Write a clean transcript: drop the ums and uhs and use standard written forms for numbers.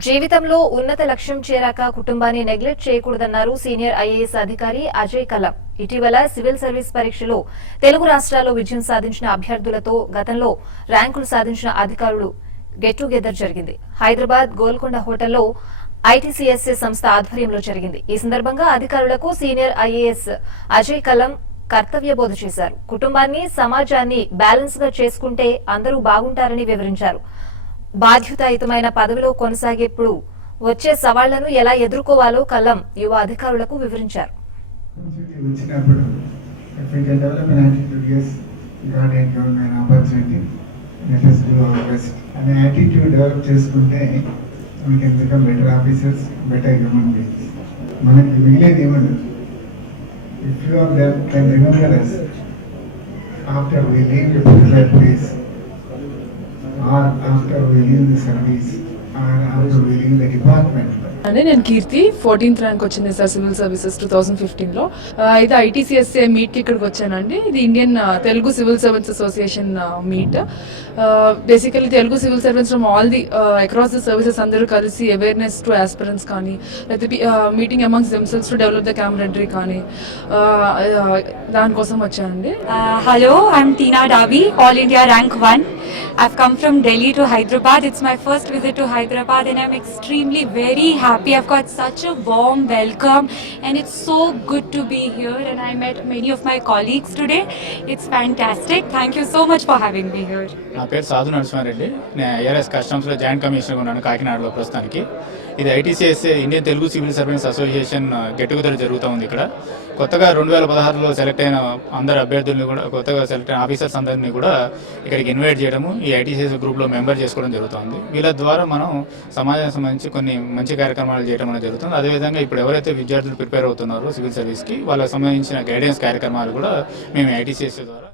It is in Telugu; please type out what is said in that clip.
జీవితంలో ఉన్నత లక్ష్యం చేరాక కుటుంబాన్ని నెగ్లెక్ట్ చేయకూడదన్నారు సీనియర్ ఐఏఎస్ అధికారి అజయ్ కలం. ఇటీవల సివిల్ సర్వీస్ పరీక్షలో తెలుగు రాష్ట్రాల్లో విజయం సాధించిన అభ్యర్థులతో గతంలో ర్యాంకులు సాధించిన అధికారులు గెట్ టుగెదర్ జరిగింది. హైదరాబాద్ గోల్కొండ హోటల్లో ఐటీసీఎస్ఏ సంస్థ ఆధ్వర్యంలో జరిగింది. ఈ సందర్భంగా అధికారులకు సీనియర్ ఐఏఎస్ అజయ్ కలం కర్తవ్య బోధ చేశారు. కుటుంబాన్ని సమాజాన్ని బ్యాలెన్స్ గా చేసుకుంటే అందరూ బాగుంటారని వివరించారు. బాధ్యతాయుతమైన పదవిలో కొనసాగేప్పుడు వచ్చే సవాళ్లను ఎలా ఎదుర్కోవాలో కల్లం యువ అధికారులకు వివరించారు. మనకి మిగిలేదు ఏమన్నా if you of them can remember us after we leave the particular place or after we leave the service or after we leave the department. నేను కీర్తి 14th ర్యాంక్ వచ్చింది సార్ సివిల్ సర్వీసెస్ 2015లో. అయితే ఐటీసీఎస్ఏ మీట్కి ఇక్కడికి వచ్చానండి. ఇది Indian Telugu civil servants association meet. Basically Telugu civil servants from all the across the services అందరూ కలిసి అవేర్నెస్ టు ఆస్పిరెంట్స్ కానీ లేకపోతే meeting amongst themselves to develop the camaraderie కానీ దానికోసం వచ్చానండి. Hello, I'm Tina Davi, All India Rank 1. I've come from Delhi to Hyderabad. It's my first visit to Hyderabad and I'm extremely very happy. I've got such a warm welcome and it's so good to be here, and I met many of my colleagues today. It's fantastic. Thank you so much for having me here. నా పేరు సాధు నరసింహారెడ్డి. నేను ఐఆర్ఎస్ కస్టమ్స్లో జాయింట్ కమిషనర్గా ఉన్నాను కాకినాడలో ప్రస్తుతానికి. ఇది ITCSA Indian Telugu civil service association get together జరుగుతూ ఉంది. ఇక్కడ కొత్తగా 2016లో సెలెక్ట్ అయిన అందరు అభ్యర్థుల్ని కూడా, కొత్తగా సెలెక్ట్ అయిన ఆఫీసర్స్ అందరినీ కూడా ఇక్కడికి ఇన్వైట్ చేయడము, ఈ ఐటీసీఎస్ గ్రూప్లో మెంబర్ చేసుకోవడం జరుగుతుంది. వీళ్ళ ద్వారా మనం సమాజానికి సంబంధించి కొన్ని మంచి కార్యక్రమాలు చేయడం అనేది జరుగుతుంది. అదేవిధంగా ఇప్పుడు ఎవరైతే విద్యార్థులు ప్రిపేర్ అవుతున్నారో సివిల్ సర్వీస్కి, వాళ్ళకి సంబంధించిన గైడెన్స్ కార్యక్రమాలు కూడా మేము ఐటీసీఎస్ ద్వారా